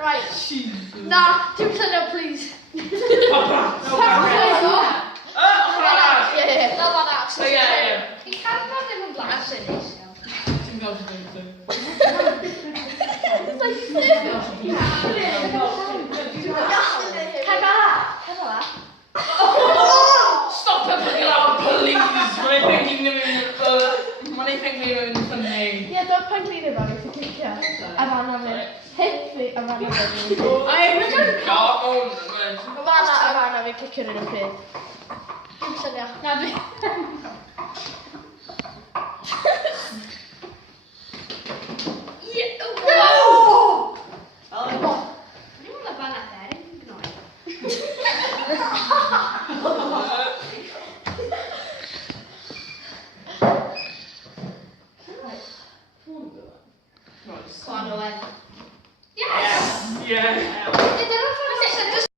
Right. Jesus. Nah, dim syniad, please. Yeah. Fel fan ac. Oh, yeah. I carfod ddim yn blas yn neis. Ti'n gael sy'n dweud. Stop it, put it out, please. Mae'n thinking of it funny. Ie, dwi'n pan glin efo fi sy'n cicio. A fanna fi. Hip fi, a fanna fi. I'm God, A fanna fi cicio yn y pryd. Dim syniad. Na, dwi... Ddim yn bana there, gnoi. Nice. Go on, Owen. Yes! Yeah. Did I not